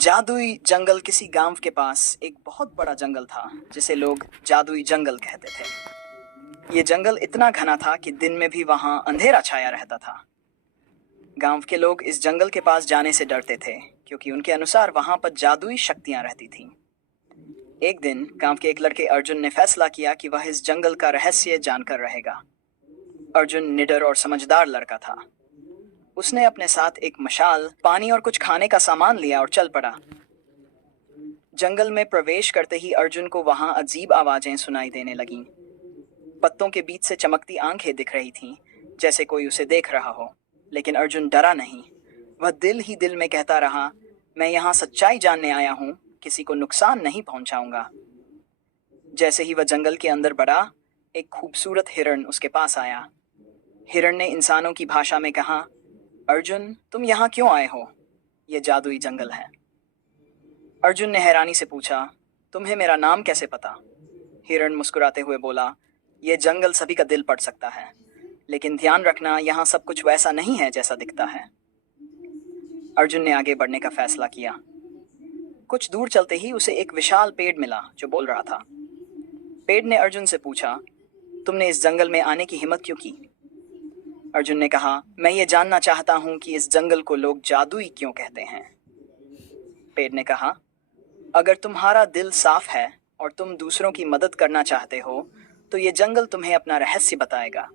जादुई जंगल किसी गांव के पास एक बहुत बड़ा जंगल था जिसे लोग जादुई जंगल कहते थे। ये जंगल इतना घना था कि दिन में भी वहां अंधेरा छाया रहता था। गांव के लोग इस जंगल के पास जाने से डरते थे क्योंकि उनके अनुसार वहां पर जादुई शक्तियां रहती थीं। एक दिन गांव के एक लड़के अर्जुन ने फैसला किया कि वह इस जंगल का रहस्य जानकर रहेगा। अर्जुन निडर और समझदार लड़का था। उसने अपने साथ एक मशाल, पानी और कुछ खाने का सामान लिया और चल पड़ा। जंगल में प्रवेश करते ही अर्जुन को वहां अजीब आवाजें सुनाई देने लगीं। पत्तों के बीच से चमकती आंखें दिख रही थीं, जैसे कोई उसे देख रहा हो। लेकिन अर्जुन डरा नहीं। वह दिल ही दिल में कहता रहा, मैं यहाँ सच्चाई जानने आया हूँ, किसी को नुकसान नहीं पहुंचाऊंगा। जैसे ही वह जंगल के अंदर बढ़ा, एक खूबसूरत हिरण उसके पास आया। हिरण ने इंसानों की भाषा में कहा, अर्जुन, तुम यहाँ क्यों आए हो? ये जादुई जंगल है। अर्जुन ने हैरानी से पूछा, तुम्हें मेरा नाम कैसे पता? हिरण मुस्कुराते हुए बोला, यह जंगल सभी का दिल पढ़ सकता है, लेकिन ध्यान रखना, यहाँ सब कुछ वैसा नहीं है जैसा दिखता है। अर्जुन ने आगे बढ़ने का फैसला किया। कुछ दूर चलते ही उसे एक विशाल पेड़ मिला जो बोल रहा था। पेड़ ने अर्जुन से पूछा, तुमने इस जंगल में आने की हिम्मत क्यों की? अर्जुन ने कहा, मैं ये जानना चाहता हूँ कि इस जंगल को लोग जादुई क्यों कहते हैं। पेड़ ने कहा, अगर तुम्हारा दिल साफ है और तुम दूसरों की मदद करना चाहते हो, तो ये जंगल तुम्हें अपना रहस्य बताएगा।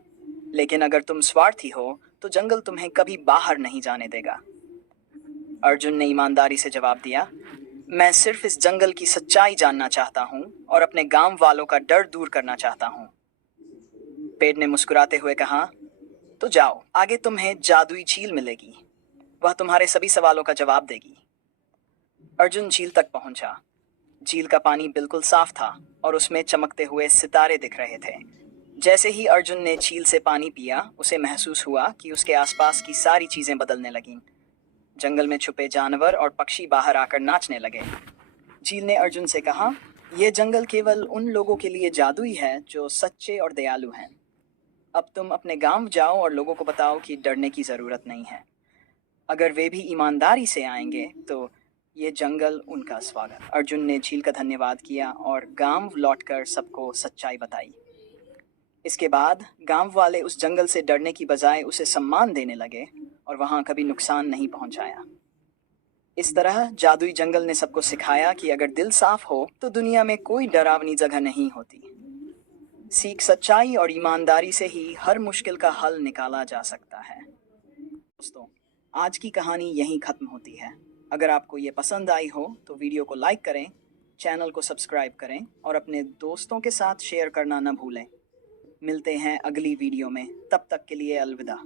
लेकिन अगर तुम स्वार्थी हो, तो जंगल तुम्हें कभी बाहर नहीं जाने देगा। अर्जुन ने ईमानदारी से जवाब दिया, मैं सिर्फ इस जंगल की सच्चाई जानना चाहता हूँ और अपने गांव वालों का डर दूर करना चाहता हूँ। पेड़ ने मुस्कुराते हुए कहा, तो जाओ, आगे तुम्हें जादुई झील मिलेगी। वह तुम्हारे सभी सवालों का जवाब देगी। अर्जुन झील तक पहुंचा। झील का पानी बिल्कुल साफ था और उसमें चमकते हुए सितारे दिख रहे थे। जैसे ही अर्जुन ने झील से पानी पिया, उसे महसूस हुआ कि उसके आसपास की सारी चीजें बदलने लगीं। जंगल में छुपे जानवर और पक्षी बाहर आकर नाचने लगे। झील ने अर्जुन से कहा, यह जंगल केवल उन लोगों के लिए जादुई है जो सच्चे और दयालु हैं। अब तुम अपने गांव जाओ और लोगों को बताओ कि डरने की जरूरत नहीं है। अगर वे भी ईमानदारी से आएंगे तो ये जंगल उनका स्वागत। अर्जुन ने झील का धन्यवाद किया और गांव लौटकर सबको सच्चाई बताई। इसके बाद गांव वाले उस जंगल से डरने की बजाय उसे सम्मान देने लगे और वहां कभी नुकसान नहीं पहुंचाया। इस तरह जादुई जंगल ने सबको सिखाया कि अगर दिल साफ हो तो दुनिया में कोई डरावनी जगह नहीं होती। सीख, सच्चाई और ईमानदारी से ही हर मुश्किल का हल निकाला जा सकता है। दोस्तों, आज की कहानी यहीं खत्म होती है। अगर आपको ये पसंद आई हो तो वीडियो को लाइक करें, चैनल को सब्सक्राइब करें और अपने दोस्तों के साथ शेयर करना न भूलें। मिलते हैं अगली वीडियो में, तब तक के लिए अलविदा।